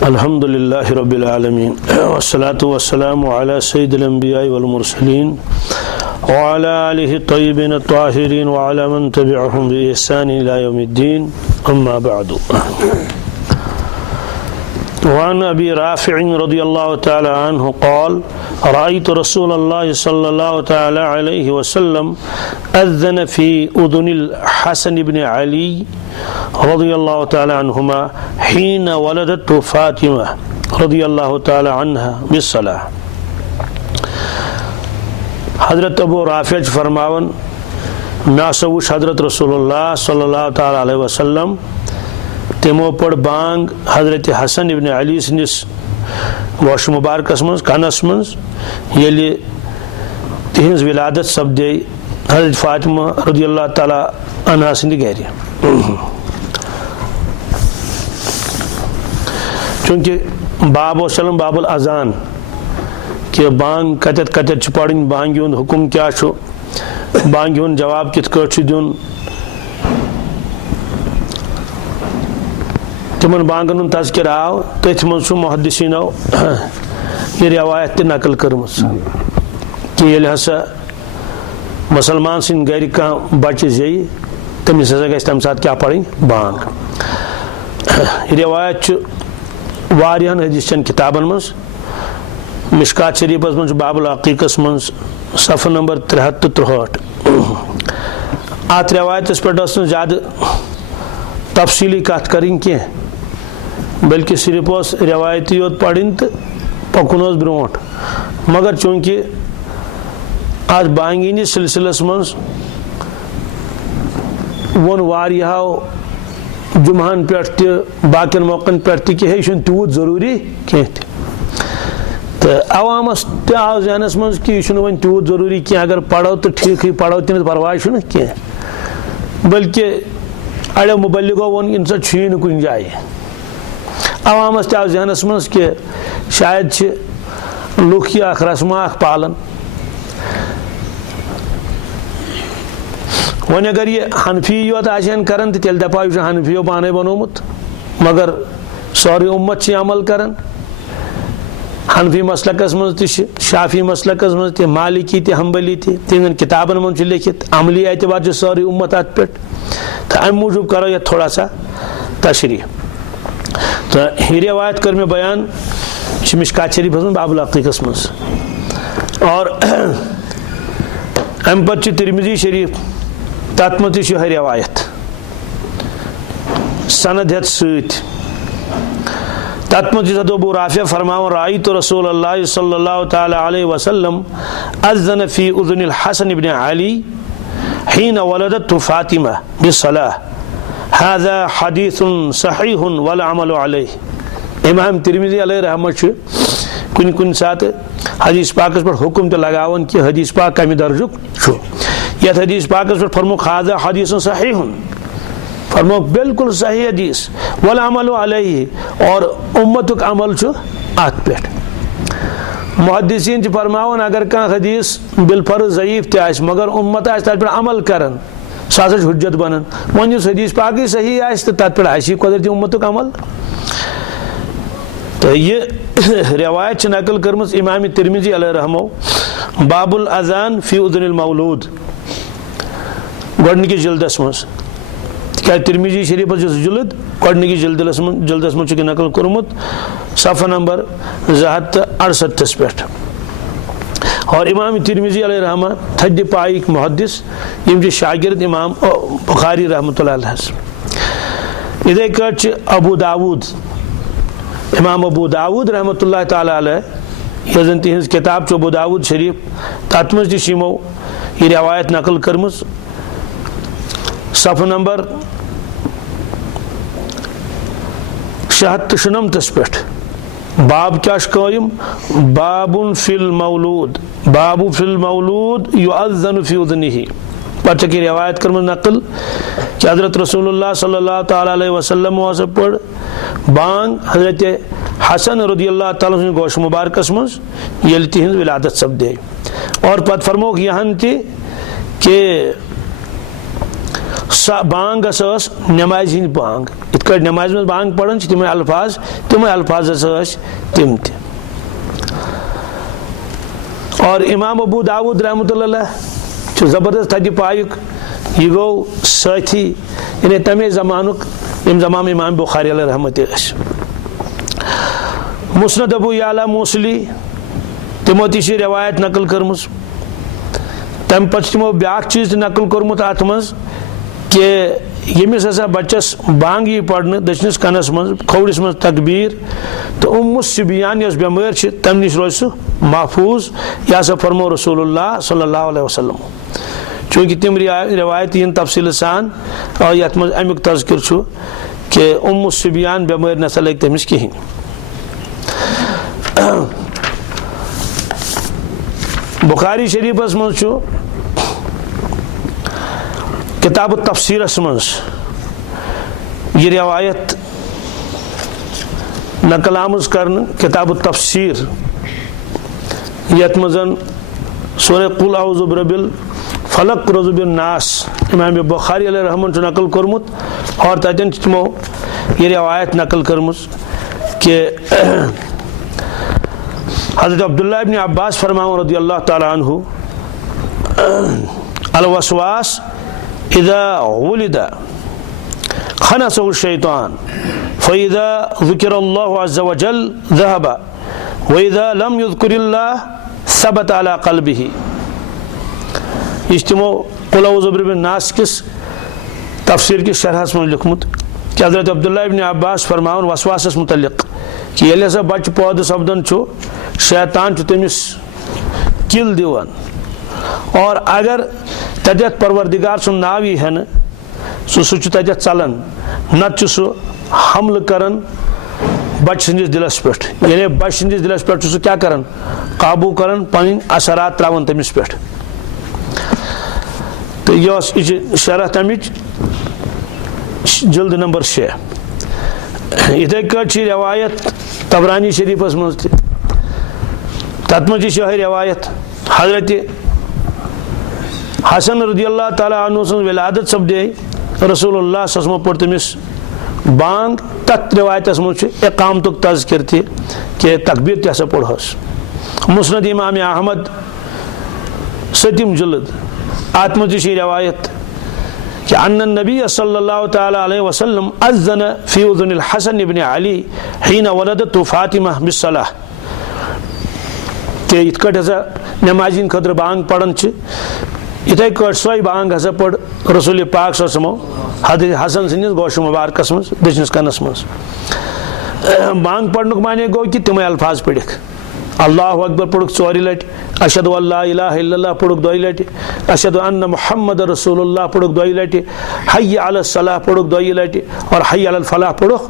अल्हम्दुलिल्लाहि रब्बिल आलमीन वस्सलातु वस्सलामु अला सय्यिदिल अंबिया'i वल मुरसलीन व अला आलिहि तय्यिबीन ताहिरीन व अला मन तबिअहुम बि इहसान इला यौमिद्दीन अम्मा बअदु। वअन अबी राफ़िअ रज़ियल्लाहु तआला अन्हु क़ाल रअयतु रसूलल्लाहि सल्लल्लाहु तआला अलैहि वसल्लम अज़्ज़न फ़ी उज़ुनिल हसन इब्न अली रज़ियल्लाहु तआला अन्हुमा हीन वलदतहु फ़ातिमा रज़ियल्लाहु तआला अन्हा बिस्सलाह। हज़रत अबू राफ़िअ फरमावन मैं वुच हज़रत रसूलुल्लाह सल्लल्लाहु तआला अलैहि वसल्लम तिमो पढ़ बांग हज़रत हसन इब्न अली सनिस वोश मुबारकस मज कनस मज येलि तिहिंज विलादत सपदे हज़रत फ़ातिमा रज़ियल्लाहु तआला अन्हा सन्दि गर। चूँकि बाब वसलम बाबुल अजान कि बांग कतत कतत पढ़ बांग हुंद हुकुम क्या बांग हुंद जवाब कित कट दिन तिमन बांगन हुंद तज़किर आव तथ मज मुहद्दिसीनो यह रवायत त नकल कर्म कि ये हसा मुसलमान सद गर कह बच्चे जे तमिस हसा गि तम सात क्या पढ़ बांग। रवायत वारियान हदीस चन किताबन मज मिशकात शरीफस मज बाबुल अकीकस मज सफ़ नंबर 73-63 अत रवायतस पे ज़्यादा तफसीली कत करें कह बल्कि सिर्फ रवायती योत पढ़ तो पकुन ब्रोट मगर चूँकि आज बांगिनी सिलसिलस मज वोन वारियाहो जुमहन पे बाकिन मौकन पे कि यह तूत जरूरी कह तो अवामस आव जहनस मज कि यह वो तूत जरूरी कह अगर पढ़ो तो ठीक ही पढ़ो तम परवाह कह बल्कि अड़ो मुबल्लिगो वोन इन सा कुन जाए अवामस आव जहनस मज कि शायद लुख यह रस्मा पालन वन अगर ये हनफी योत आन कर तेल दपा यह हनफियो पाने बनोमुत मगर सारी उम्मत अमल कर हनफी मसलकस मज शाफी मसलकस मज मालिकी हम्बली तिहन किताबन मन लिखित अमली एतबार सारी उम्मत अत पे तो अम मूजूब करो यह थोड़ा सा तशरीह। तो यह रवायत कर मैं बयान मिशकात शरीफ में बाबुल अकीकस मज और अम पे तिरमिज़ी शरीफ तथ मज यह रवायत सनद हेत तथ मज अबू राफ़िअ फरमावन रअयतु रसूलल्लाह सल्लल्लाहु तआला अलैहि वसल्लम अज़्ज़न फ़ी उज़ुनिल हसन इब्न अली हीन वलदतहु फ़ातिमा बिस्सलाह हाज़ा हदीसुन सहीहुन वल अमलु अलैहि। इमाम तिरमिज़ी अलैहि रहमत कुन कुन साथ हदीस पाकस पर हुक्म तो लगावन कि हदीस पाक कमि दर्जुक यथ हदीस पाकस पर फरमुक हाज़ा हदीसुन सहीहुन फरमुक बिल्कुल सही हदीस वल अमलु अलैहि और उम्मतुक अमल अत पे। मुहद्दिसीन फरमावन अगर कह हदीस बिलफर्ज ज़ईफ ते मगर उम्मत तथ पे अमल करन सह हुज्जत बनन वन हदीस पाक सही तो तथ पे कुदरती उम्मतुक अमल। तो ये रवायत नकल कर्म इमाम तिरमिज़ी अलैहि रहमो बाबुल अज़ान फ़ी उज़ुनिल मौलूद गडनिकिस जिल्दस मज क्या तिरमिज़ी शरीफ जिल्द गडनिकिस जिल्दस मज नकल कर्मुत सफ़ा नंबर 268 पे। और इमाम तिरमिज़ी अलैहि रहमा थद पाइक मुहद्दिस यम शागिर्द इमाम बुखारी रहमतुल्लाह अलैह। इधे कट अबू दाऊद इमाम अबू दाऊद रहमतुल्लाह ताला अलैह यह जन तिहंज किताब अबू दाऊद शरीफ तथ मज यमो यह रवायत नकल कर्म सफ़ नंबर 76 पे बाब क्या कायम बाबुन फिल मौलूद बाबु फिल मौलूद युअज़्ज़नु फ़ी उज़निही पता की रवायत कर नकल कि हज़रत रसूलुल्लाह सल्लल्लाहु तआला अलैहि वसल्लम पढ़ बांग हज़रत हसन रज़ियल्लाहु तआला गोश मुबारकस मज ये तिहंज विलादत सपदे और पत फरमोक यहन कि बांग नमाज हिंद बांग इत कट नमाज में बांग पढ़न तम अल्फाज तिम ते। और इमाम अबू दाऊद रहमतुल्लाह जबरदस्त हदि पायुक यह गो साथी यानी तमे जमानुक यम जमान इमाम बुखारी अलैहि रहमत मुस्नद अबू याला मौसली तमो ती रवायत नकल कर्म तम पमो ब्या चीज नकल कोर्मुत अत मज कि यमिस हसा बच्चस बांग यी पढ़ने दशनिस कनस मज खोड़िस मज तकबीर तो सिबियान यस बेमार तम नश रोज सह महफूज यह हसा फरमो रसूलुल्लाह सल्लल्लाहु अलैहि वसल्लम। चूँकि तम रवायत इन तफसील सान और ये मज अमुक तज़किर कि सिबियान बेमार नसा लग तमिस कहें। बुखारी शरीफस मज किताब तफसीरस मज यह रवायत नकल आमज करन किताब तफसीर यत मजन सूरह कुल औज़ु बिरब्बिल फलक रज़ु बिन नास इमाम बुखारी अलैहि रहमत नकल कोर्मुत और ततन तमो यह रवायत नकल करमुस कि हज़रत अब्दुल्लाह इब्न अब्बास फरमाओ रज़ियल्लाहु ताला अन्हु अल वसवास इज़ा वुलिदा खनसहु शैतान फ़इज़ा ज़ुकिरल्लाहु अज़्ज़ा व जल ज़हबा व इज़ा लम युज़्करिल्लाह सबत अला क़ल्बिही। इज्तिमो कुल औज़ु बिरब्बिन नास किस तफसीर की शरहस में लिखमुत कि हज़रत अब्दुल्लाह इब्न अब्बास फरमाओ वसवासस मुतल्लिक़ कि ये हसा बच्चे पौध सपदन शैतान तमिस किल दिवान और अगर तत परवरदिगार सुन नाव यी हेन सह तत चलान नत सह हमल करन बच सन्दिस दिलस पे यानी बच सन्दिस दिलस पे सह क्या करन काबू करन पन असरात त्रावन तमिस पे। तो यह शरह तमिच जिल्द नंबर 6 इथे कट रवायत तबरानी शरीफस मज तत मज रवायत हजरत हसन रज़ियल्लाहु ताला अन्हु सं विलादत सपदे रसूलुल्लाह सल्लल्लाहु अलैहि वसल्लम पढ़ तमिस बांग तत रवायतस मज इकामतुक तज़किर थे कि तकबीर तसा पढ़स। मुस्नद इमाम अहमद 7 जिल्द अत मज रवायत कि अन्न नबी सल्लल्लाहु ताला अलैहि वसल्लम अज़्ज़न फी उज़ुनिल हसन इब्न अली हीन वलदतु फातिमा बिस्सलाह कि इत कट हसा नमाजिन खतर बांग पढ़न इथे कट सोई बांग हसा पढ़ रसूल पाक सल्लल्लाहु अलैहि वसल्लम हज़रत हसन सन्दिस गोश मुबारकस मज दशनिस कनस मज बांग पढ़नुक माने गो कि तम अल्फाज पढ़िक अल्लाहु अकबर पढ़ुक 4 लट अशहदु अल्ला इलाहा इल्लल्लाह पढ़ुक 2 लट अशहदु अन्ना मुहम्मद रसूलुल्लाह पढ़ुक 2 लट हय्य अला सलाह पढ़ुक 2 लट और हय्य अल फलाह पढ़ुक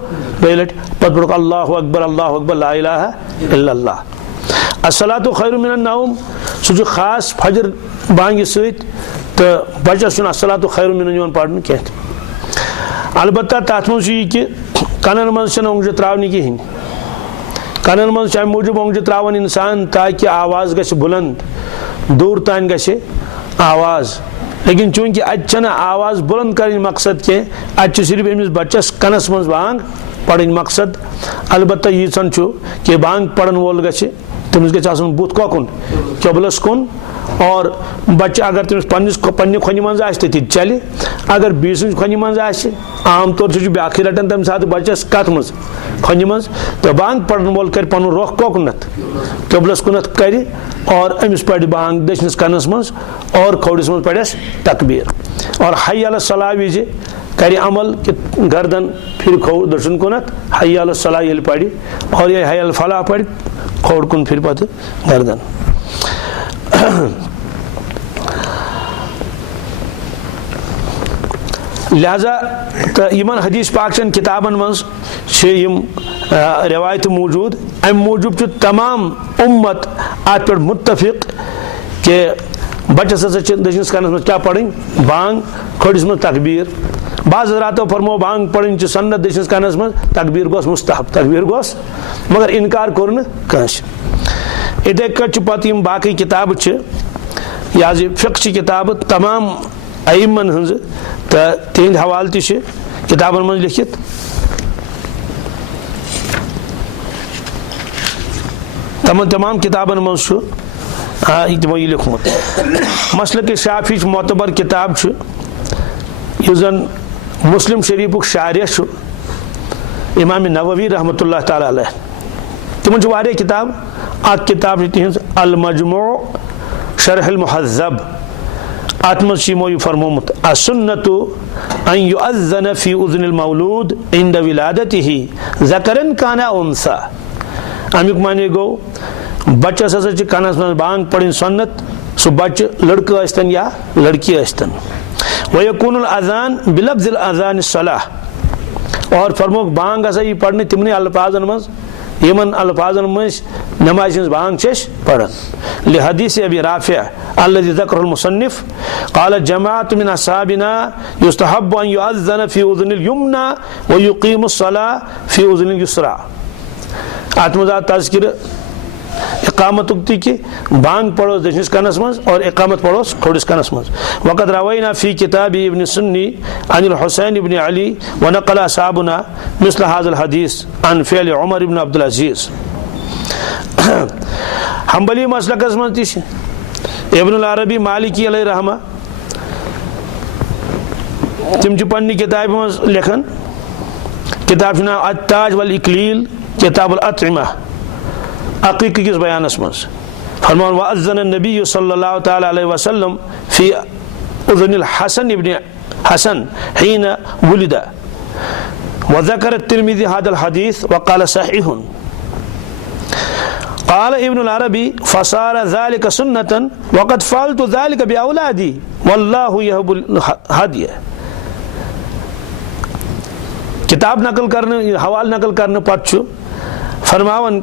2 लट पद पढ़ुक अल्लाहु अकबर ला इलाहा इल्लल्लाह। अस्सलातु खैरु मिनन नौम सह खास फजर बांग सत तो बचस चुन अस्सलातु खैरु मिनन यवन पढ़न कह अलबत्ता तथ मज कि कनन मज ओंगज त्रावन कहें कनन मज मूजूब ओंगज त्रावन इंसान ताकि आवाज गछ बुलंद दूर तान गछ आवाज लेकिन चूंकि अत आवाज बुलंद कर मकसद कह अत सिर्फ अमिस बच्चस कनस मज बांग पढ़न मकसद अलबत्ता यीचन कि बांग पढ़न वोल गछ तमिस गछ बुत कोकुन किबलस कुन और बच्चे अगर तमिस पन्ने खोनि मज आए चल अगर बीस खोनि मज आम तौर से ब्याखी रटान तम सात बच्चस कत मज खोनि मज तो बांग पढ़न वोल कर पन रोख कोकुनत किबलस कुनत कर और अमिस पढ़ बांग दशनिस कनस मज और खोड़िस मज पढ़स तकबीर और हय्य अला सलाह विज कर अमल कि गर्दन फिर खोड़ दर्शन कुनत हय्य अला सलाह ये पढ़ और ये हय्य अल फलाह पढ़ खोड़ कुन फिर पत गर्दन। लिहाजा तो इन हदीस पाक किताबन मज रवायत मौजूद अम मूजूब तमाम उम्मत अत पे मुत्तफिक कि बच्चस हसा दशनिस कनस मज क्या पढ़ बांग खोड़िस मज तकबीर बाज़ हज़रातो फरमो बांग पढ़न सन्नत दशनिस कनस मज तकबीर गोस मुस्तहब तकबीर गोस मगर इनकार कोर न कंस। इथे कट पत बाकी किताब यह फिक्र किताब तमाम अइम्मन हज तो तिहंद हवाल किताबन मज लिखित तमाम किताबन मज तमो यह लिखमुत मसलक शाफी मोतबर किताब यु जन मुस्लिम शरीफुक शारिह इमाम नववी रहमतुल्लाह ताला अलैह तिमन वारिया किताब अख किताब तिहंज अल मजमू शरह अल मुहज़्ज़ब अत मज यमो यह फरमोमुत असुन्नतु अन युअज़्ज़न फी उज़्निल मौलूद इंद विलादतिही ज़करन काना उन्सा। अमुक माने गो बच्चस हसा कानस मज बांग पढ़ी सुन्नत सह बच्चे लड़का आस्तन या लड़की आस्तन वयकूनुल अज़ान बिलफ्ज़िल अज़ान सलाह और फरमोक बांग हसा यह पढ़ने तिमने अल्फाजन मज यमन अल्फाजन मज नमाज बांग पढ़न लिहदीस अबी राफिअ अल्लज़ी ज़करहुल मुसन्निफ क़ाल जमाअत मिन अस्हाबिना युस्तहब्बु अन युअज़्ज़न फी उज़्निल युमना व युक़ीमुस सलाह फी उज़्निल युसरा। आत्मजा तज़किर इकामत उक्ति कि बांग पढ़ो दशनिस कानस मज और इकामत पढ़ो खोडिस कानस मज। वक़द रवैना फी किताब इब्न सुन्नी अनिल हुसैन इब्न अली व नक़ल असहाबुना मिस्ल हाज़िल हदीस अन फ़िअल उमर इब्न अब्दुल अज़ीज़। हम्बली मसलकस मज इब्नुल अरबी मालिकी अलैहि रहमा तिम पन्नी किताब मज लिखन किताब नाम अत्ताज वल इकलील किताबुल अतइमा अक़ीक़ किस बयानस मज फरमान वअज़्ज़न नबी सल्लल्लाहु तआला अलैहि वसल्लम फी उज़्निल हसन इब्न हसन हीन वुलिदा व ज़करा तिर्मिज़ी हादल हदीस व क़ाल सहीहुन। क़ाल इब्नुल अरबी फ़सार ज़ालिक सुन्नतन वक़द फ़अल्तु ज़ालिक बिऔलादी वल्लाहु युहिब्बुल हदिय। किताब नकल करने हवाल नकल करने पत फरमावन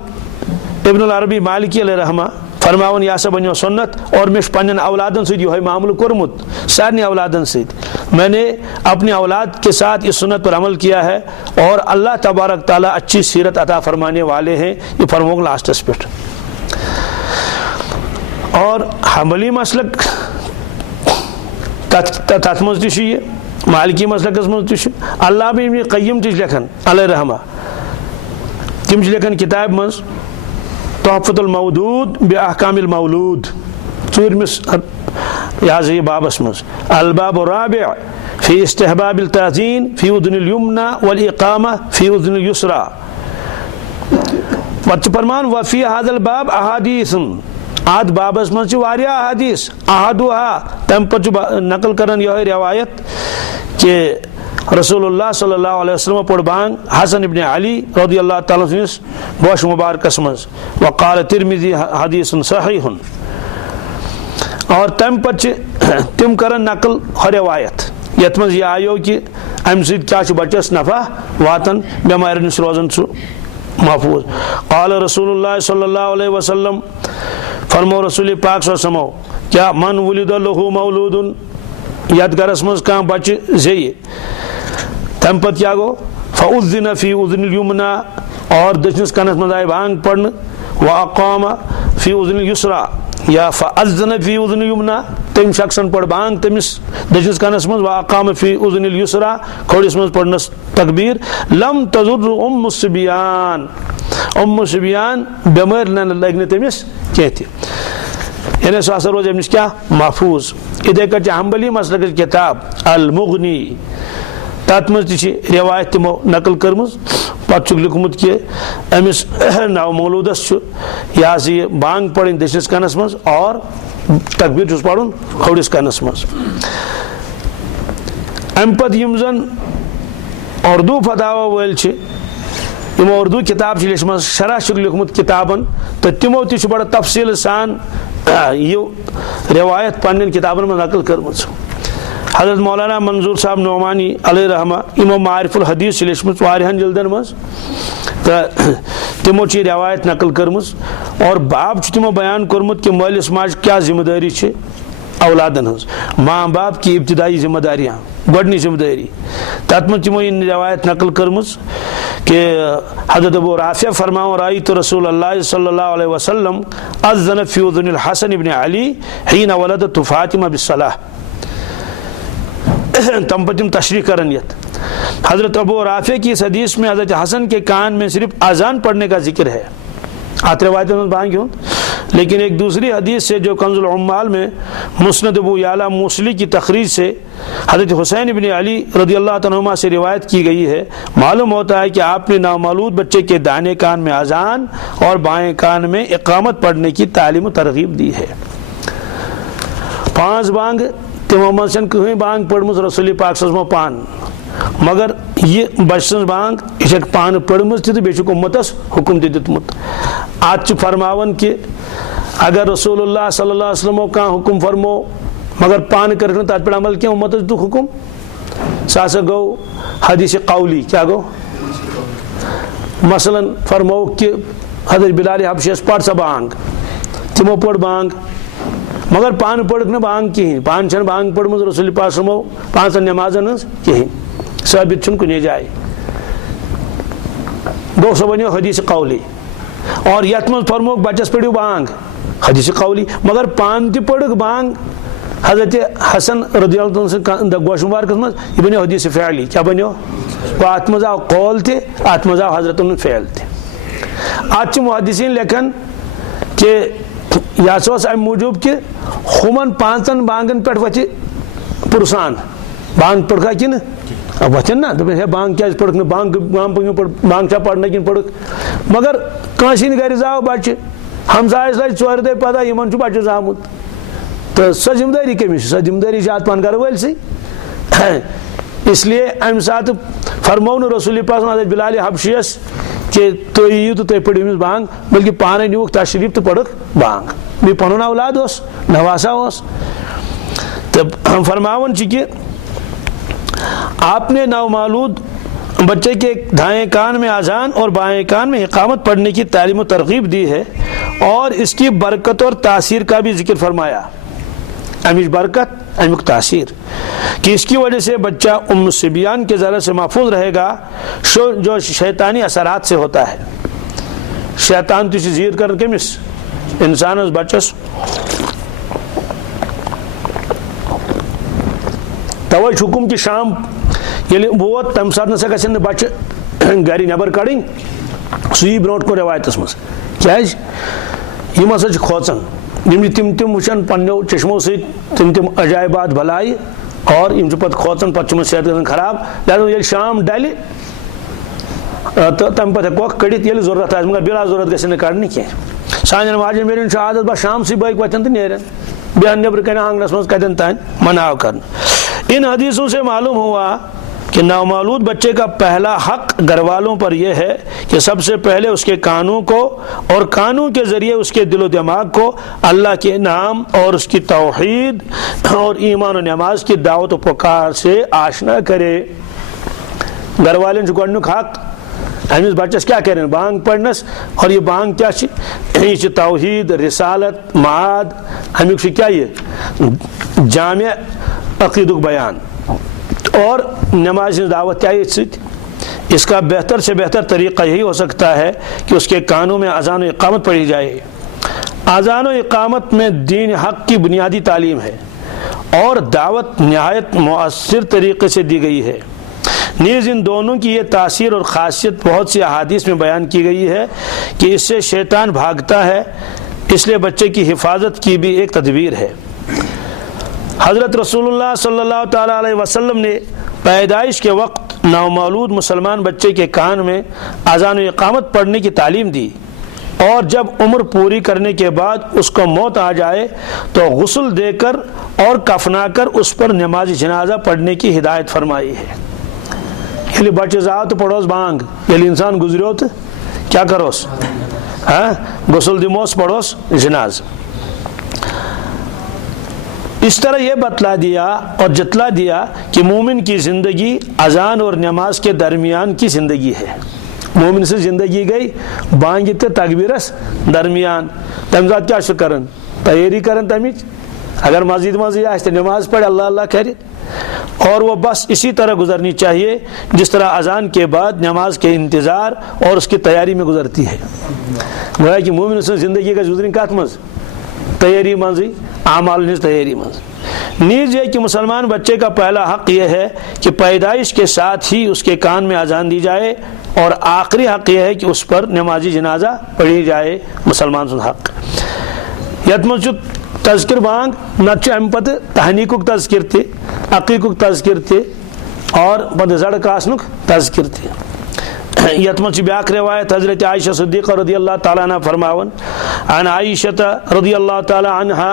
इब्नुल अरबी मालिकी अलैहि रहमा फरमावन यह सब बनो सुन्नत और मे पन्न औलादन सत यह मामल कोरमुत सारे औलादन सत मैंने अपनी औलाद के साथ इस सुन्नत पर अमल किया है और अल्लाह तबारक ताला अच्छी सीरत अता फरमाने वाले हैं। ये फरमोग लास्टस पे और हम्बली मसलक तथ मज मालिकी मसलकस मज अल्लाह इब्न क़य्यिम लिखन अलैहि रहमा तिम लिखन किताब मज तोहफ़तुल मौदूद बिअहकामिल मौलूद चूरमिस यह बाबस मज अलबाब राबि फी इस्तिहबाबिल ताज़ीन फी उज़्निल युमना वल इक़ामा फी उज़्निल युसरा। पत फरमान वफ़ी हाज़ल बाब अहादीसन आद बाबस मज वारिया अहादीस अहदुहा तम पत नकल करन यह रिवायत कि रसूलुल्लाह सल्लल्लाहु अलैहि वसल्लम पढ़ बांग हसन इब्न अली रज़ियल्लाहु ताला अन्हुस बोश मुबारकस मज व क़ाल तिर्मिज़ी हदीसुन सहीहुन। और तम पत तिम करन नकल हर रिवायत यत मज यह आयो कि अम सत क्या बच्चस नफ़ा वातन बेमार नश रोजन महफूज। क़ाल रसूलुल्लाह सल्लल्लाहु अलैहि वसल्लम फरमो रसूल पाक सल्लल्लाहु अलैहि वसल्लम क्या मन वुलिद लहु मौलूदुन यत गरस मज कह बच्चे जे तम पत क्या गो फ़उज़्ज़िन फ़ी उज़्निल युमना और दशनिस कानस मज आए बांग पढ़न व अक़ामा फ़ी उज़्निल युसरा या फ़अज़्ज़न फ़ी उज़्निल युमना तम शख्सन पढ़ बांग तमिस दशनिस कानस मज व अक़ामा फ़ी उज़्निल युसरा खोड़िस मज पढ़नस तकबीर लम तज़ुर्रु उम्मुस सिबियान बेमार न लगे तमिस कह यानी सह हसा रोज अमिस क्या महफूज। इधे कट हम्बली मसलक किताब अल मुग़नी तथ मज रिवायत तमो नकल कर्म पत लिखमुत कि अमिस नव मौलूदस यह बांग पढ़ दशनिस कानस मज और तकबीर पढ़न खोड़िस कानस मज। अम पत यम जन उर्दू फतावा वल यमो उर्दू किताब लिखम शरह लिखमुत किताबन तो तिमो तह बड़ तफसील सान यह रिवायत पन्न किताबन में नकल कर्म। हज़रत मौलाना मंजूर साहब नोमानी अलैहि रहमा इमो मारिफुल हदीस लिखमुत वारिहन जल्दन मज तो तिमो रिवायत नकल कर्म और बाब तिमो बयान कोर्मुत कि मालिस माज क्या जिम्मेदारी औलादन हज माँ बाप की इब्तिदाई जिम्मेदारियाँ गोडनी जिम्मेदारी तथ मज तिमो रिवायत नकल कर्म कि हज़रत अबू राफ़िअ फरमाओ राई तो रसूलुल्लाह सल्लल्लाहु अलैहि वसल्लम अज़्ज़न फ़ी उज़्निल हसन इब्न अली हीन वलदतहु फ़ातिमा बिस्सलाह। तम पर तम तशरीह करन यत। हज़रत अबू राफ़े की इस हदीस में हज़रत हसन के कान में सिर्फ अजान पढ़ने का जिक्र है, आत रवायत में बांग हूँ। लेकिन एक दूसरी हदीस से जो कंजुल उम्माल में मुस्नद अबू याला मूसली की तखरीज से हज़रत हुसैन इब्न अली रज़ियल्लाहु अन्हुमा से रिवायत की गई है, मालूम होता है कि आपने नामौलूद बच्चे के दाने कान में अजान और बाएं कान में इकामत पढ़ने की तालीम तरगीब दी है। 5 बांग तिमो मज कहीं बांग पढ़म रसूल पाक सल्लल्लाहु पान, मगर ये बचन बांग यह पान पढ़म बे उम्मतस हुक्म दितमुत। आज फरमावन कि अगर रसूलुल्लाह सल्लल्लाहु अलैहि वसल्लम का हुक्म फरमो मगर पान कर तथ पे अमल क्या उम्मतस दुख हुक्म सा गो हदीस कौली। क्या गो मसलन फरमो कि हज़रत बिलाल हबशी पढ़ सा बांग, तिमो पढ़ बांग मगर पान पढ़ न बांग कहें, पान छन बांग पढ़म रसूल पाक सल्लल्लाहु अलैहि वसल्लम 5 नमाजन कहें, साबित छुन कुछ जाए गो सो बनो हदीस कौली। और यथ मज फरमो बचस पढ़ो बांग हदीस कौली, मगर पान ति पढ़ बांग हजरत हसन रज़ियल्लाहु गोशुमार मज यह बनो हदीस फ़ैली। क्या बनो अत मज आव कौल थे, अत मज आव हजरत फ़ैल थे। आज मुहद्दिसीन लेखन कि यह अम मूजूब कि हुमन 5 बांगन पे वथि पुरसान बांग पढ़ा कि वथन ना दे बांग क्या पढ़ बांग बांग पढ़ना कि पढ़, मगर कंसिन गर जाव बच्चे हमसायस लज 4 दह पता इन बच्चस आमुत तो सो जिम्मेदारी कमिस, सो जिम्मेदारी अत पान घर वल सी। इसलिए अम सात फरमो न रसूल पाक हज़रत बिलाल हबशियस कि तुम यू तो तुम पढ़ो अमिस बांग, बल्कि पाने नुक तशरीफ तो पढ़ बांग। बे पन औलाद नवासा तो हम फरमावन कि आपने नामालूद बच्चे के दाएं कान में अजान और बाएं कान में इकामत पढ़ने की तालीम तरगीब दी है और इसकी बरकत और तासीर का भी जिक्र फरमाया। अमिश बरकत अमिक तासीर कि इसकी वजह से बच्चा उम्म सिबियान के ज़रा से महफूज रहेगा जो शैतानी असरात से होता है। शैतान तुझे जीर कर कमिस इंसान उस बच्चस तवे हुकुम कि शाम ये वोत तम सात नसा गन बच्चे घर नबर कड़न सी ब्रो को रवायत मज क्या यम हसा खोचन तिम वुचान पन्नो चश्मो सम अजायबात भलाई और यम पे खोचन पे सेहत गन खराब। लिहाजा ये शाम डल तो तम पे हेको कड़ित ये जरूरत आ मगर बिला जरूरत गि कड़न कह। सान वाजन मेरन आदत बस शाम सी बैक वतन तो नेरन बेहन नबर कन आंगनस मज कतन तान मनाव कर। इन हदीसों से मालूम हुआ कि नामालूद बच्चे का पहला हक घर वालों पर यह है कि सबसे पहले उसके कानों को और कानों के ज़रिए उसके दिलो दिमाग को अल्लाह के नाम और उसकी तौहीद और ईमान और नमाज की दावत व पुकार से आशना करे। घर वाले गोडनुक हक अमिस बच्चस क्या करें बांग पढ़नस, और ये बांग क्या यह तौहीद रिसालत माद अमुक क्या ये जामिया अकीदुक बयान और नमाज दावत क्या इसका बेहतर से बेहतर तरीक़ा यही हो सकता है कि उसके कानों में अज़ान व इक़ामत पढ़ी जाए। अज़ान व इक़ामत में दीन हक़ की बुनियादी तालीम है और दावत नहायत मुअस्सिर तरीक़े से दी गई है। नीज़ इन दोनों की ये तासीर और ख़ासियत बहुत सी अहादीस में बयान की गई है कि इससे शैतान भागता है, इसलिए बच्चे की हिफाजत की भी एक तदबीर है। हज़रत रसूलुल्लाह सल्लल्लाहु ताला अलैहि वसल्लम ने पैदाइश के वक्त नामौलूद मुसलमान बच्चे के कान में अज़ान व इक़ामत पढ़ने की तालीम दी और जब उम्र पूरी करने के बाद उसको मौत आ जाए तो गुस्ल देकर और कफनाकर उस पर नमाज जनाजा पढ़ने की हिदायत फरमाई है। ये बच्चे जाओ तो पढ़ोस बांग, ये इंसान गुजरो तो क्या करोस, गुस्ल दिमोस पढ़ोस जनाज। इस तरह यह बतला दिया और जतला दिया कि मोमिन की ज़िंदगी अजान और नमाज के दरमियान की ज़िंदगी है। मोमिन से ज़िंदगी गई बांग तो तकबीरस दरमियान तमजात क्या करन तैयारी करन तमिच अगर मस्जिद मज तो नमाज पढ़े अल्लाह अल्लाह करे और वह बस इसी तरह गुजरनी चाहिए जिस तरह अजान के बाद नमाज के इंतज़ार और उसकी तैयारी में गुजरती है। गोया कि मोमिन से ज़िंदगी का गुजरन कत मज तैयारी मज आमाल तैयारी मज। नीज ये कि मुसलमान बच्चे का पहला हक़ यह है कि पैदाइश के साथ ही उसके कान में अजान दी जाए, और आखिरी हक़ यह है कि उस पर नमाजी जनाजा पढ़ी जाए। मुसलमान सुन हक़ यत मज तज़किर बांग नत अम पत तहनीकुक तज़किर ते, अकीकुक तज़किर ते, और पत जड़क आसनुक तज़किर ते। यत मज ब्याक रिवायत हज़रत आयशा सिद्दीक़ा रज़ियल्लाहु ताला अन्हा फरमावन अन आयशा रज़ियल्लाहु ताला अन्हा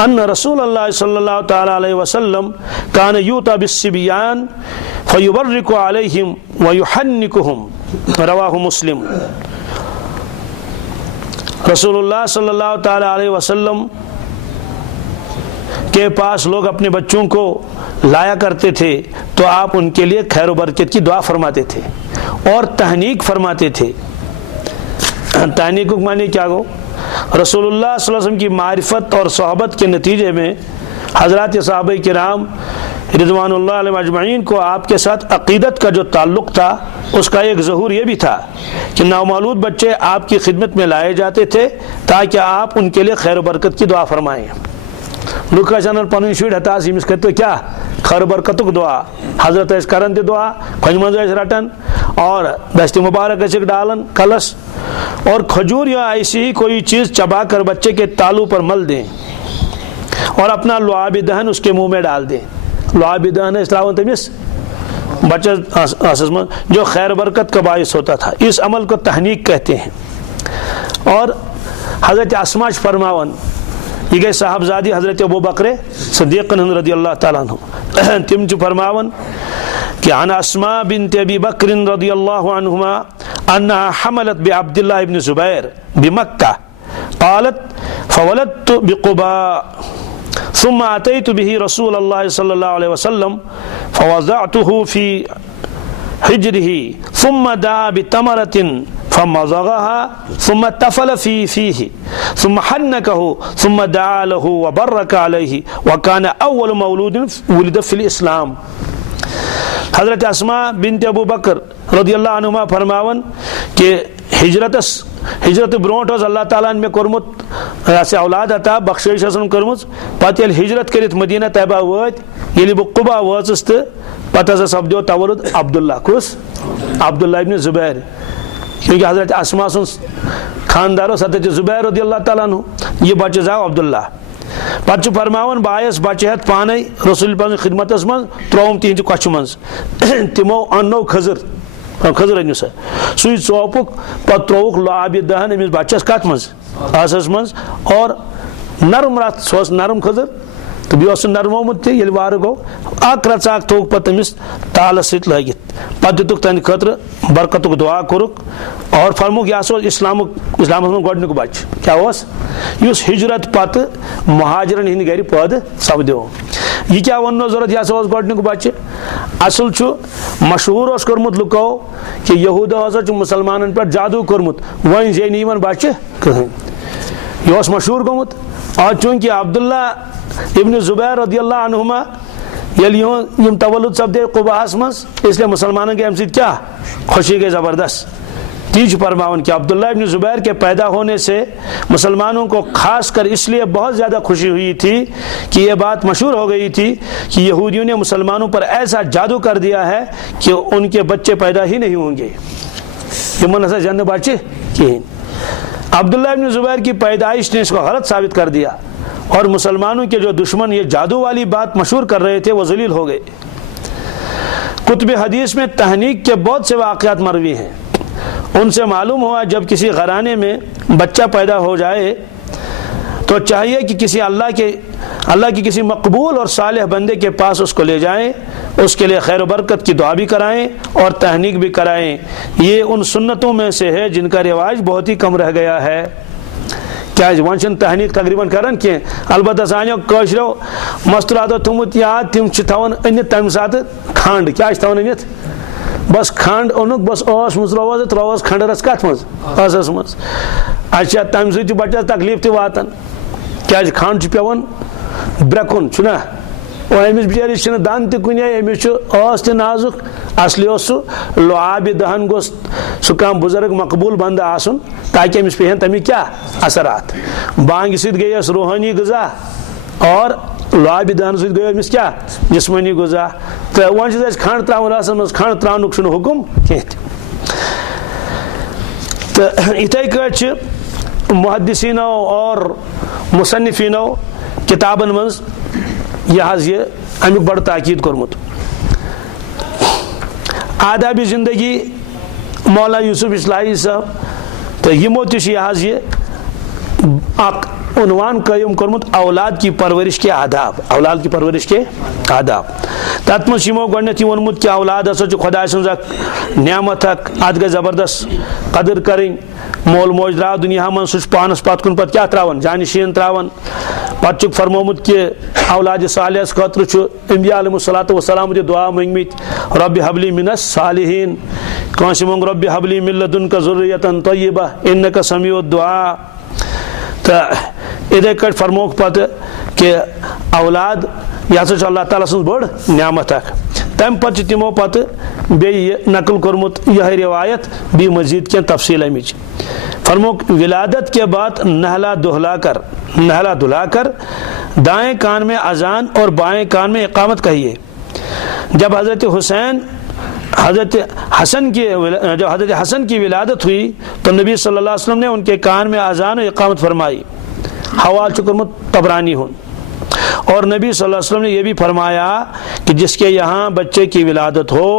अन्न रसूलुल्लाह सल्लल्लाहु ताला अलैहि वसल्लम कान यूता बिस्सिबियान फयुबर्रिकु अलैहिम व युहन्निकुहुम, रवाहु मुस्लिम। रसूलुल्लाह सल्लल्लाहु ताला अलैहि वसल्लम के पास लोग अपने बच्चों को लाया करते थे तो आप उनके लिए खैर बरकत की दुआ फरमाते थे और तहनीक फरमाते थे। तहनीक माने क्या गो? रसूलुल्लाह सल्लल्लाहु अलैहि वसल्लम की मारिफत और सोहबत के नतीजे में हज़रात सहाबा किराम रिज़वानुल्लाह अलैहिम अजमईन को आपके साथ अक़ीदत का जो ताल्लुक़ था उसका एक ज़हूर ये भी था कि नामौलूद बच्चे आपकी खिदमत में लाए जाते थे ताकि आप उनके लिए खैर बरकत की दुआ फरमाएँ। लुका चैनल पन शुर हताश यमिस कर क्या खैर बरकतुक दुआ, हजरत करन दुआ खज मज रटन और दस्ती मुबारक डालन कलस और खजूर या ऐसी ही कोई चीज़ चबा कर बच्चे के तालू पर मल दें और अपना लुआब दहन उसके मुंह में डाल दें। लुआब दहन इस्लाम तमिस बच्चे जो खैर बरकत का बायस होता था। इस अमल को तहनीक कहते हैं। और हज़रत अस्माज फरमावन ये गए साहबजादी हज़रत अबू बकर सिद्दीक़ रज़ियल्लाहु ताला अन्हु तिम फरमावन कि अन अस्मा बिन्त अबी बकर रज़ियल्लाहु अन्हुमा अन्नहा हमलत बि अब्दुल्लाह इब्न ज़ुबैर बिमक्का क़ालत फवलदतु बिक़ुबा सुम्मा अतैतु बिही रसूलल्लाह सल्लल्लाहु अलैहि वसल्लम फवज़अतुहु फ़ी हिज्रिही सुम्मा दआ बितमरतिन फमज़ग़हा सुम्मा तफ़ल फ़ीही सुम्मा हन्नकहु सुम्मा दआ लहु व बर्रक अलैहि व कान अव्वल मौलूदिन वुलिद फ़िल इस्लाम। हज़रत अस्मा बिन्त अबू बकर रज़ियल्लाहु अन्हुमा फरमावन कि हिजरत ब्रोट अल्लाह ताला में कोरमुत से औलाद अता बख्शिश कर्मुज पत ये हिजरत कर मदीना तैबा वत ये बह कुबा वचस तो पता सपदो तवलुद अब्दुल्ला कुस अब्दुल्ला इब्न ज़ुबैर, क्योंकि हज़रत अस्मा सुन खानदारो हज़रत ज़ुबैर रज़ियल्लाहु ताला अन्हु ये बच्चे जाओ अब्दुल्ला पे फरमावन बायस बच्चे हेत पाने रसूल पाक खिदमत मज त्रोम तिहद कछ मज तिमो अनो खजर अनु सा सु चौपुक पे त्रोक लाब दहन अमिस बच्चस कत मज आसस मज और नरम रत सो नरम खजर तो बह नरमोमुत ये वार गो अक रचाक थोक पे अमिस तालस सत लगित पे दुक तंद खतर बरकतुक दुआ कोरुक और फरमुक यह इस्लाम गोडनुक बच क्या उस हिजरत पत महाजरन हिंद गर पैद सपदो। यह क्या वन जरूरत यह गोडनुक बच असल मशहूर कर्मुत लुको कि यहूदो हसा मुसलमान पे जादू कर्मुत वन जेन इन बच्चे कहें यह मशहूर गोमुत। और चूंकि अब्दुल्ला इब्न ज़ुबैर रज़ियल्लाहु अन्हुमा यम तवल्लुद सपदे कुबाहस मज इसलिए मुसलमानों के अम सत क्या खुशी गई ज़बरदस्त। तीज फरमावन कि अब्दुल्ला इब्न ज़ुबैर के पैदा होने से मुसलमानों को खास कर इसलिए बहुत ज़्यादा खुशी हुई थी कि ये बात मशहूर हो गई थी कि यहूदियों ने मुसलमानों पर ऐसा जादू कर दिया है कि उनके बच्चे पैदा ही नहीं होंगे। यमन ऐसा जन्न बच्चे कि अब्दुल्ला इब्न ज़ुबैर की पैदाइश ने इसको गलत साबित कर दिया और मुसलमानों के जो दुश्मन ये जादू वाली बात मशहूर कर रहे थे वो जलील हो गए। कुतुब हदीस में तहनीक के बहुत से वाक़यात मरवी हैं। उनसे मालूम हुआ जब किसी घराने में बच्चा पैदा हो जाए तो चाहिए कि किसी अल्लाह की किसी मकबूल और सालेह बंदे के पास उसको ले जाएं, उसके लिए खैर बरकत की दुआ भी कराएं और तहनीक भी कराएं। ये उन सुन्नतों में से है जिनका रिवाज बहुत ही कम रह गया है। क्या वन तहनीक तकरीबन करान कि अलबत्ता सानो कशरो मस्तुरातो थमुत याद तिम थवन अनित तम सात खंड क्या थवन अनित बस खंड ओनुक बस मुजरोवस त्रोवस खंडरस कत मज असस मज अच्छा तम सत बच्चस तकलीफ त वातन क्या खंड पेवन ब्रेकुन छुना और अमिस बिचारिस दन तुन अमिस त नाजुक असली लुआब दहन गोस सह कम बुजुर्ग मकबूल बंद आसन ताकि अमिस पे तमिक क्या असरात बांग सत गई रूहानी गजा और लाबिदान सद गई अमिस क्या जिस्मानी गुजा तो वन खंड त्रावन रसम मज खंड त्रानुक हुकुम कह तो इथे कट मुहद्दिसीनो और मुसन्निफीनो किताबन मज यह अमुक बड़ ताकीद कोरमुत आदाबी जिंदगी मौलाना यूसुफ इस्लाही साहब तो यमो तह उन्वान कायम कोरमुत औलाद की परवरिश के आदाब औलाद की परवरिश के आदाब तथ मो गोडनेथ वोनमुत कि औलाद हसा खुदा सज नियामत अत गई जबरदस्त कदर करें मोल मोज द्राव दुनिया मन सह पानस पत कुन पत क्या त्रावन जानशीन त्रावन पत फरमोमुत कि औलाद सालिहस खतर अंबिया अलैहिस्सलातु वस्सलाम दुआ मंगमित रब्बि हबली मिनस सालिहीन कंस मंग रब्बि हबली मिन लदुनका ज़ुर्रियतन तय्यिबा इन्नका समीउ दुआ तो इधे कट फरमोक पत कि औलाद यह अल्लाह ताला सज बड़ नियामत तम पत तमो पत बे नकल कोरमुत यह रिवायत बी मजीद क्या तफसील अमिच फरमोक विलादत के बाद नहला धुला कर दाएं कान में अजान और बाएं कान में इकामत कहिए। जब हजरत हसन की विलादत हुई तो नबी सल्लल्लाहु अलैहि वसल्लम ने उनके कान में अजान और इकामत फरमाई। हवाल चुकरमुत तबरानी हुन और नबी सल्लल्लाहु अलैहि वसल्लम ने यह भी फरमाया कि जिसके यहाँ बच्चे की विलादत हो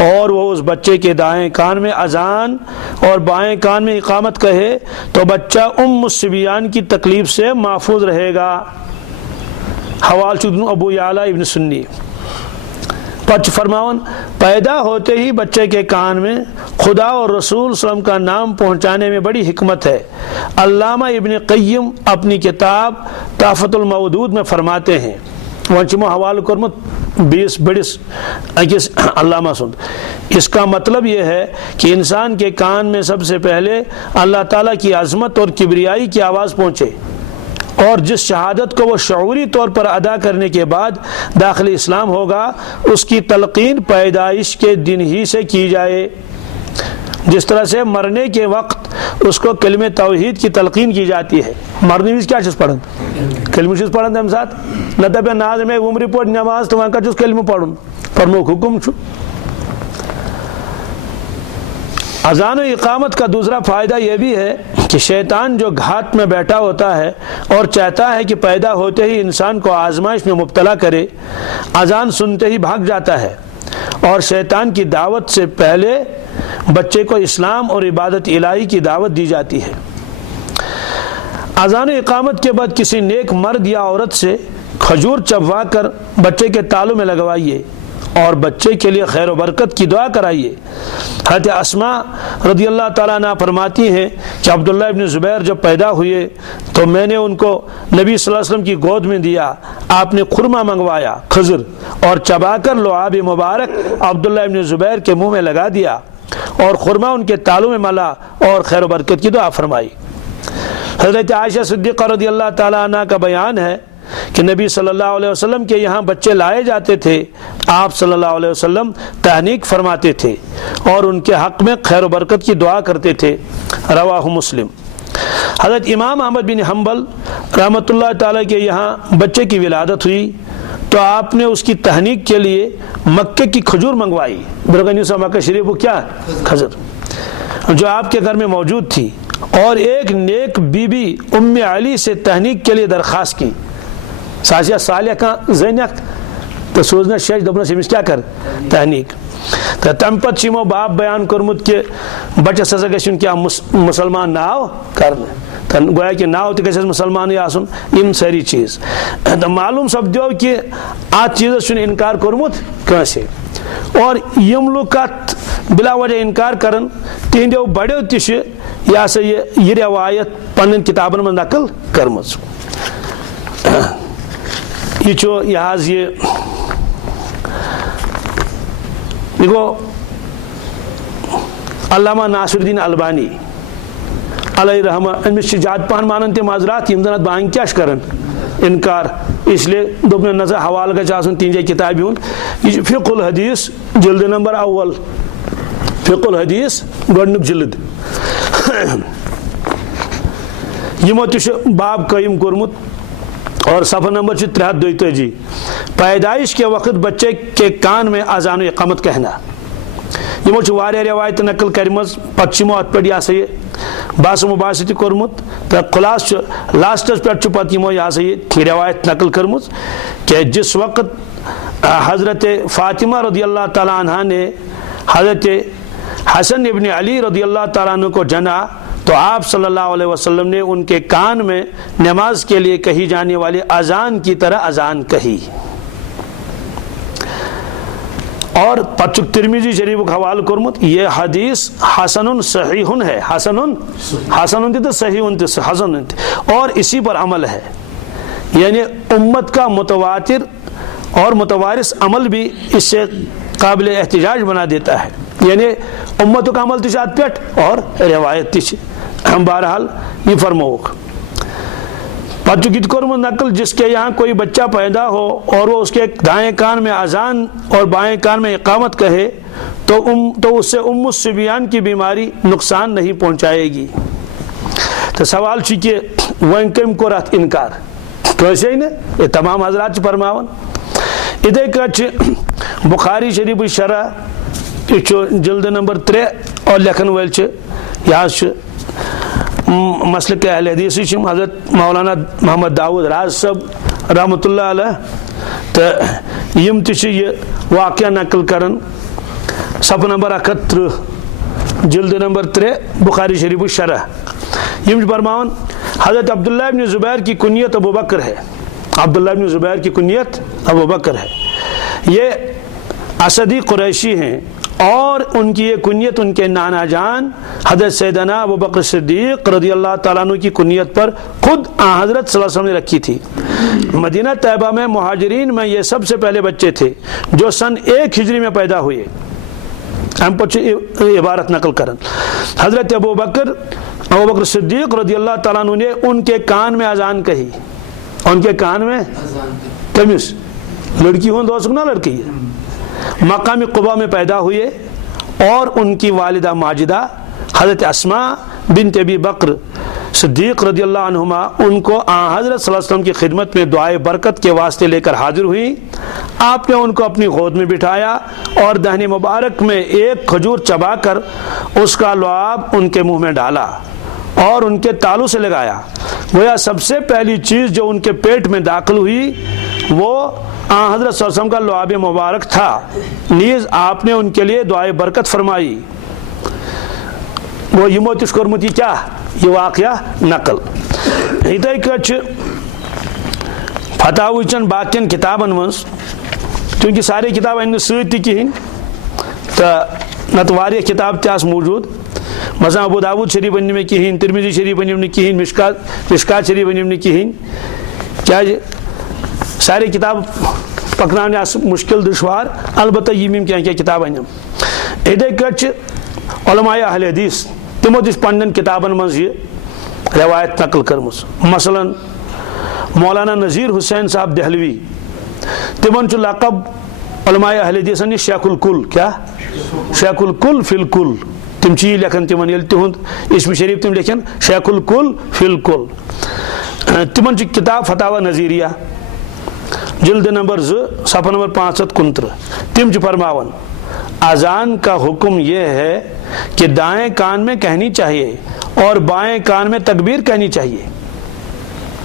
और वो उस बच्चे के दाएं कान में अजान और बाएं कान में इकामत कहे तो बच्चा सिबियान की तकलीफ से महफूज रहेगा। हवाल चुकन अबू याला इब्न सुन्नी पच फरमावन पैदा होते ही बच्चे के कान में खुदा और रसूल सल्लल्लाहु अलैहि वसल्लम का नाम पहुँचाने में बड़ी हिकमत है। अल्लामा इब्न क़य्यिम अपनी किताब तहफ़तुल मौदूद में फरमाते हैं वंचमो हवाल करमत 20 बड़िस अकिस अल्लामा सुन। इसका मतलब यह है कि इंसान के कान में सबसे पहले अल्लाह ताला की अज़मत और किबरियाई की आवाज़ पहुँचे और जिस शहादत को वो शऊरी तौर पर अदा करने के बाद दाखिल इस्लाम होगा उसकी तलकीन पैदाइश के दिन ही से की जाए। जिस तरह से मरने के वक्त उसको कलिमे तौहीद की तलकीन की जाती है। मरने में क्या चीज़ पढ़न कलिमे चीज़ पढ़न तम साथ न दबे नाज में उम्र पोट नमाज तो वहाँ का चीज़ कलिमे पढ़न फरमो हुकुम छु। अजान और इकामत का दूसरा फ़ायदा यह भी है कि शैतान जो घात में बैठा होता है और चाहता है कि पैदा होते ही इंसान को आजमाइश में मुब्तला करे, अजान सुनते ही भाग जाता है और शैतान की दावत से पहले बच्चे को इस्लाम और इबादत इलाही की दावत दी जाती है। अजान इकामत के बाद किसी नेक मर्द या औरत से खजूर चबवा कर बच्चे के तालू में लगवाइए और बच्चे के लिए खैर व बरकत की दुआ कराइए। हज़रत अस्मा रज़ियल्लाहु ताला अन्हा फरमाती हैं कि अब्दुल्लाह इब्न ज़ुबैर जब पैदा हुए तो मैंने उनको नबी सल्लल्लाहु अलैहि वसल्लम की गोद में दिया। आपने खुरमा मंगवाया खजूर और चबाकर लुआब मुबारक अब्दुल्लाह इब्न ज़ुबैर के मुंह में लगा दिया और खुरमा उनके तालू में मला और खैर व बरकत की दुआ फरमाई। हज़रत आयशा सिद्दीक़ा रज़ियल्लाहु ताला अन्हा का बयान है कि नबी सल्लल्लाहु अलैहि वसल्लम के यहाँ बच्चे लाए जाते थे, आप सल्लल्लाहु अलैहि वसल्लम तहनीक फरमाते थे और उनके हक़ में खैर बरकत की दुआ करते थे। रवाहु मुस्लिम। हज़रत इमाम अहमद बिन हम्बल रहमतुल्लाह ताला के यहाँ बच्चे की विलादत हुई तो आपने उसकी तहनीक के लिए मक्के की खजूर मंगवाई। मक्का शरीफ वो क्या खजूर जो आपके घर में मौजूद थी और एक नेक बीबी उम्मे अली से तहनीक के लिए दरख्वास्त की। साजिया सालिया का ज़ैनक तो सोचना शेष दबना अमिस क्या कर तहनीक तो तम पत चिमो बाप बयान कोरमुत कि बच्चस हसा गन क्या मुसलमान नाव कर तो गोया कि नाव तो गस मुसलमान आसन इन सारी चीज़ तो मालूम सपदो कि अत चीज़ इनकार कोरमुत कंसे और यम लुक अत बिला वजह इनकार करन तिंदो बड़ो तह यह हसा यह रवायत पन्न किताबन में नकल करम। यह गो अल्लामा नासिरुद्दीन अलबानी अलैहि रहमा अमिस ज्यादा पहन मानन तम माजरात यम जन बांग क्या करन इनकार इसलिए दोपन नजर हवाल गन तीन किताब हूँ यह फ़िक़ुल हदीस जिल्द नंबर अव्वल फ़िक़ुल हदीस गोडनुक जिल्द यमो बाब कायम कोरमुत और सफ़र नंबर 322 पैदाइश के वक्त बच्चे के कान में अजान इकामत कहना। यमो रवायत नकल करम पो अत पे यह बास मुबास कोर्मुत तो खुलास लास्टस पे यमो यह रवायत नकल कर्म कि जिस वक्त हज़रत फ़ातिमा रज़ियल्लाहु ताला अन्हा ने हज़रत हसन इब्न अली रज़ियल्लाहु ताला अन्हु को जना तो आप सल्लल्लाहु अलैहि वसल्लम ने उनके कान में नमाज के लिए कही जाने वाली अजान की तरह अजान कही। और पचुक तिरमिजी शरीफ का हवाल कुरमुत ये हदीस हसनुन सहीहुन है। हसनुन तो सहीहुन तो हसन और इसी पर अमल है, यानी उम्मत का मुतवातिर और मुतवारिस अमल भी इससे काबिल एहतिजाज बना देता है, यानी उम्मत का अमल तिशात पेट और रिवायत तिश हम बहरहाल ये फरमोक पचुकित कर्म नकल जिसके यहाँ कोई बच्चा पैदा हो और वो उसके दाएं कान में अजान और बाएं कान में इकामत कहे तो उससे उम्मुस सिबियान की बीमारी नुकसान नहीं पहुँचाएगी। तो सवाल कि वन कम को रथ इनकार कैसे न ये तमाम हजरात फरमावन इधे कच बुखारी शरीफ शरह जल्द नंबर 3 और लेखन वल यह मसल के अहल हदीस हज़रत मौलाना मोहम्मद दाऊद राज साहब रहमतुल्लाह अलैह तो यम यह वाक़या नकल करन सफ़ नंबर 71 जल्द नंबर 3 बुखारी शरीफ शरह यम फरमावन हज़रत अब्दुल्लाह इब्न ज़ुबैर की कुनियत अबू बकर है। अब्दुल्लाह इब्न ज़ुबैर की कुनियत अबू बकर है। ये असदी कुरैशी हैं और उनकी ये कुनियत उनके नाना जान हज़रत सैयदना अबू बकर सिद्दीक़ रज़ियल्लाहु ताला अन्हु की कुनियत पर खुद हज़रत सल्लल्लाहु अलैहि वसल्लम ने रखी थी। मदीना तैयबा में मुहाजिरीन में ये सबसे पहले बच्चे थे जो सन 1 हिजरी में पैदा हुए। हम कुछ इबारत नकल करन हज़रत अबू बकर सिद्दीक़ रज़ियल्लाहु ताला अन्हु ने उनके कान में अजान कही। उनके कान में कमिस लड़की हो दोस्त ना लड़की है मकाम क़ुबा में पैदा हुए और उनकी वालिदा माजिदा हज़रत अस्मा बिन्त अबी बकर सिद्दीक़ रज़ियल्लाहु अन्हुमा उनको हज़रत सल्लल्लाहु अलैहि वसल्लम की खिदमत में दुआए बरकत के वास्ते लेकर हाजिर हुई। आपने उनको अपनी गोद में बिठाया और दाहिने मुबारक में एक खजूर चबाकर उसका लुआब उनके मुंह में डाला और उनके तालू से लगाया। गोया सबसे पहली चीज़ जो उनके पेट में दाखिल हुई वो हज़रत सल्लल्लाहु अलैहि वसल्लम का लुआब मुबारक था। नीज़ आपने उनके लिए दुआए बरकत फरमाई। वो यमो तिश कोरमुत क्या ये वाक़या नकल इतै कछ फतावचन बाकियन किताबन मज क्योंकि सारे किताब अन सत कहें तो नत वारिया किताब तस मौजूद मसलन अबू दाऊद शरीफ अन मे कहें तिरमिजी शरीफ अनिम कहें मिशकात शरीफ अनिम कहें क्या सारे किताब पकनाने मुश्किल दुश्वार अलबत्ता यम क्या क्या किताब अनिम इधे कछ उलमाए अहले हदीस तमो दिस पन्न किताबन मज ये रवायत नकल करमस मसलन मौलाना नज़ीर हुसैन साहब दहलवी तिमन लक़ब उलमाए अहले हदीस शेखुल कुल क्या शेखुल कुल फिल कुल तिम लेखन तिमन ये तिहुंद इसम शरीफ तिम लेखन शेखुल कुल फिल कुल तिमन किताब फतावा नज़ीरिया जिल्द नंबर 2 सफ़ा नंबर 569 तिम फरमावन अजान का हुक्म यह है कि दाएं कान में कहनी चाहिए और बाएं कान में तकबीर कहनी चाहिए।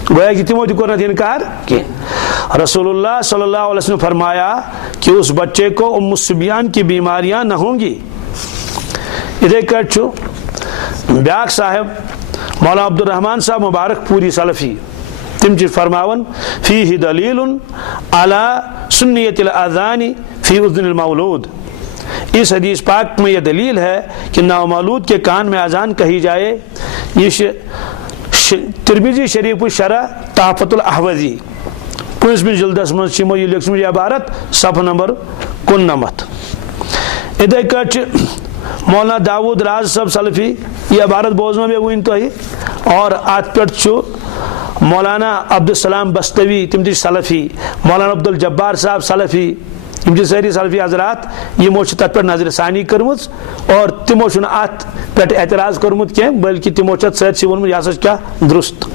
गोया कि तिमो को न इनकार कि रसूलुल्लाह सल्लल्लाहु अलैहि वसल्लम फरमाया कि उस बच्चे को उम्मुस्सिबियान की बीमारियां न होंगी। इधे कर ब्याक साहब मौला अब्दुल रहमान साहब मुबारक पूरी सलफ़ी तिम फरमावन फ़ीही दलीलुन अला सुन्नियतिल अज़ानी फ़ी उज़्निल मौलूद। इस हदीस पाक में यह दलील है कि नवमौलूद के कान में अजान कही जाए। ये तिरमिजी शरीफ शरह तहफ़तुल अहवज़ी 15 जिल्दस मो ये लिखी इबारत सफ़ नंबर 99 इधे कच मौलाना दाऊद राज सब सलफ़ी ये इबारत बोजनो में वन तो और अत पे मौलाना अब्दुलसलाम बस्तवी तिम सलफ़ी मौलाना अब्दुल जब्बार साहब सलफ़ी यम सारी सलफ़ी हजरात यमो तथ पे नजर सानी कर्म और तिमो अत पे एतराज़ कर्मुत क्या बल्कि तिमो सैसी वोनमुत यह क्या दुरुस्त।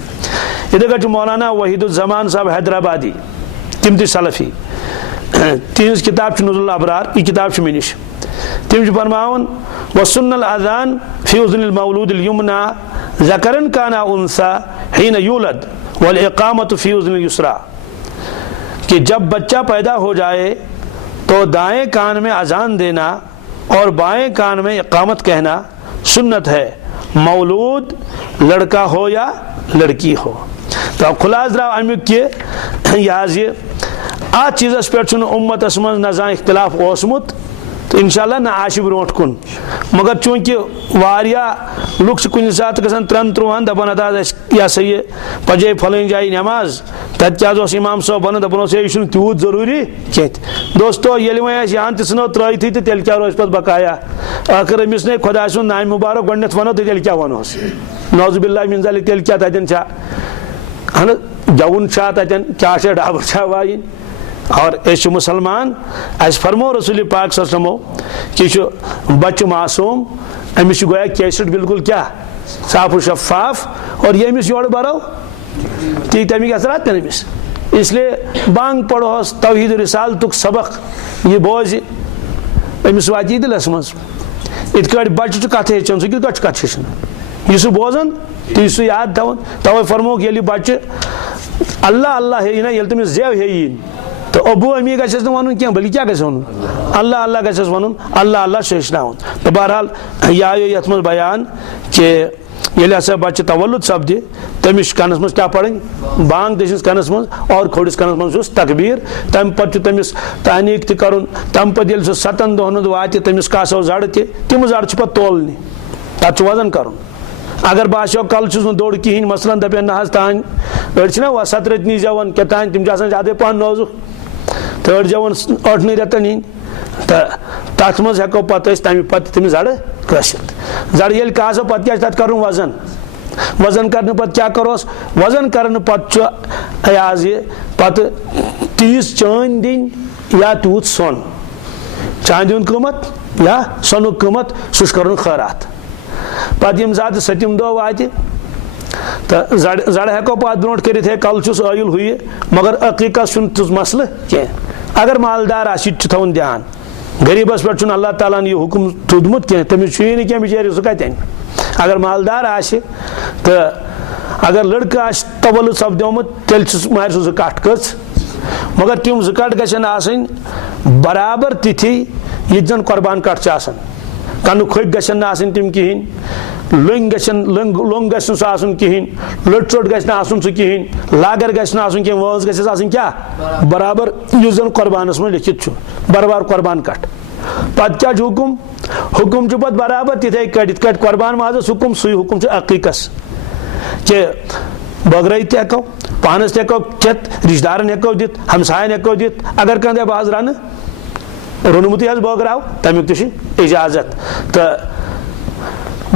इधे कट मौलाना वहीदुज़्ज़मान साहब हैदराबादी तिम ति सलफी तिहज किताब नुज़ुल अबरार यह किताब मे निश तिम फरमावन वसुन्नल अज़ान फी उज़्निल मौलूदिल युमना ज़करन काना उन्सा हिन यूलद वल इक़ामतु फी उज़्निल युसरा कि जब बच्चा पैदा हो जाए तो दाएं कान में अजान देना और बाएं कान में इक़ामत कहना सुन्नत है, मौलूद लड़का हो या लड़की हो। तो खुलास द्राव अमुक कि यह अत चीज़स पे उम्मतस मज न ज़ान इख्तिलाफ ओसमुत तो इंशाअल्लाह न आशि ब्रोट कुन, मगर चूंकि वारिया लुक कुन सात गसान 3-3 दपान अदाज यह सा ये पजे फलन जाए नमाज तत क्या इमाम साहब वन दपान यह तूत जरूरी कह दोस्तों ये यहाँ तनो त्र तो तेल क्या रोज पे बकाया आखिर अमिस ने खुदा सुन नाम मुबारक गो वनो तो तेल क्या वनोस नौजुबिल्लाह मिन ज़ालिक तेल क्या तन जवन तन क्या डाबर वाइन और अस मुसलमान अस फरमो रसूल पाक सल्लल्लाहु अलैहि वसल्लम कि बच्चे मासूम अमिस गोया कैसेट बिल्कुल क्या साफ शफाफ और ये अमिस योड़ बरो ती तमिक असरात पे अमिस, इसलिए बांग पढ़ोस तौहीद रिसालतुक सबक ये बोझ अमिस वाती दिलस मज इत बच्चे कथ हेचान सह कथ कथ हेचान यह बोजान तो यह याद थवन तवे फरमो ये बच्चे अल्लाह अल्लाह हे ना तमिस जेव हे तो अबू अमी गस वन क्या बल्कि क्या गस वन अल्लाह अल्लाह गस वन अल्लाह अल्लाह हेचन तो बहरहाल यह आयो ये मज बयान कि ये हसा बच्चे तवल्लुद सपद तमिस कनस मज क्या पढ़न बांग दसिस कनस मज और खोडिस कनस मज तकबीर तम पे तमिस तहनीक त कर तम पे ये 7 दोहन वात तमिस कासो जड़ तम जड़ पे तोलने तक वजन कर अगर बासो कल दोड़ कहें मसलन दपे ना तान अड़ना वह 7 रत्नी जवान क्या तान तम ज्यादा पहन नोजुक तो अड़ जवान 8 रेतन हन तो तथ मज हेको पे तमें पे तमिस जड़ कसित जड़ ये कासो पे क्या तथ कर वजन वजन करने पे क्या करोस वजन करने पे आज ये पे 30 चांद दिन या तूत सोन चांद कीमत या सोन कीमत सह कर खैरात पे यम ज़ात 7 दह वात तो जड़ हेको पे ब्रो कर कल आयल हुई मगर अकीकत मसल कह अगर मालदार आवन ध्यान गरीबस पे अल्लाह ताला यह हुक्म तुदमुत कह तमिस क्या बिचार सह कतन अगर मालदार तो अगर लड़का तवल्लुद सपदोमुत तेल मार सह कट कच मगर तम 2 कट गसन बराबर तिथि ये जन कुर्बान कट कन खोक गसन तम कहें लंग लोंग गसन कहें लट चोट गसन सह कहें लागर गसन कह वज गस क्या बराबर इस जन कुर्बानस में लिखित बराबर कुर्बान कट पत क्या हुकुम हुकुम पे बराबर तिथे कट कुर्बान माजस हुकुम सही हुकुम अकीकस कि बगरई तको पानस तको खेत रिश्तेदारन हेको दित हमसायन हेको दित अगर कह बह रन रोनमुत बगराव तमिक तो इजाजत तो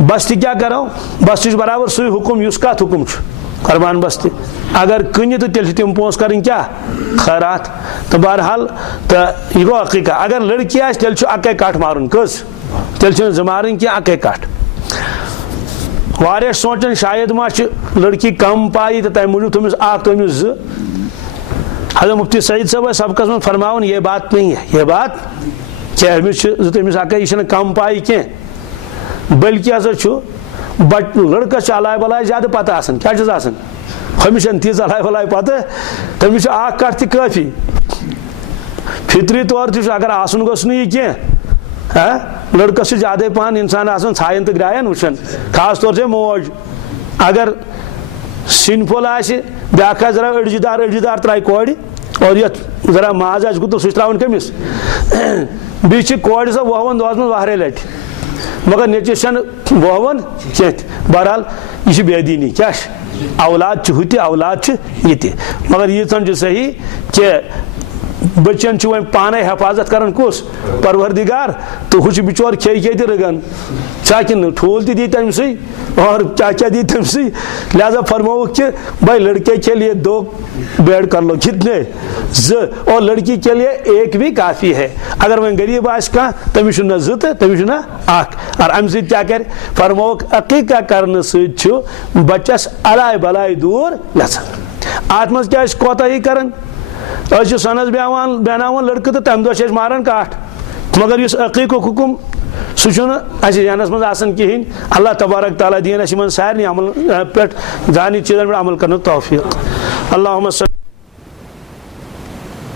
बस क्या करो बस बराबर सही हुकुम युस कत हुकुम कुर्बान बस अगर कन तो तेल तम पोस कर क्या खैरात तो बहरहाल तो यह गो अकीका अगर लड़की आ तेल अके कट मारुन कस तेल मारन क्या अके कट वारिया सोचन शायद मा लड़की कम पाई तो तम मूजूब तमिस तमिस 2 हज़रत मुफ्ती सईद साहब सबकस में फरमावन ये बात नहीं है ये बात क्या तमिस यह कम पाई कह बल्कि बट लड़का अलाय बलाय ज्यादा पता क्या हमेशा तीज अलाय बलाय पता तमिस कट तह काफी फितरी तौर अगर आसन गोस यह कह लड़कस ज्यादा पहन इंसान छायन तो ग्रायन वुचन खास तौर से मौज अगर सिनफुल ब्या जरा अड़जीदार त्राय कोड़ और ये जरा माज गुत सह त्रावन कमिस बी कोड़ सो वहवन दोस मज वारे लट मगर नचस वहवन कह बहरहाल यह बेदीनी क्या औलाद हु औलाद ये मगर यीचन सही कि बच्चन वन पाने हिफाजत कर कुस परवरदिगार तो हु बिचौर खे खे रगन चाकिन ठूल दी तमसी और क्या क्या दी तमसी। लिहाजा फरमाओ कि भाई लड़के के लिए 2 बेड कर लो, कितने और लड़की के लिए 1 भी काफ़ी है। अगर वह गरीब आस कह तमिस न 2 तो तमिस न 1 और अम सत क्या कर फरमाओ अकीका करने सत बच्चस अलाय बलाय दूर गसान। अत मज क्या कोताही कर सनस बेनावान लड़के तो तम दो मारान काट, मगर इस अकीक हुकुम सह जानस मज कहें। अल्लाह तबारक ताला दीन सारे अमल पे दानी चीज़न पे अमल कर तौफीक। अल्लाहुम्मा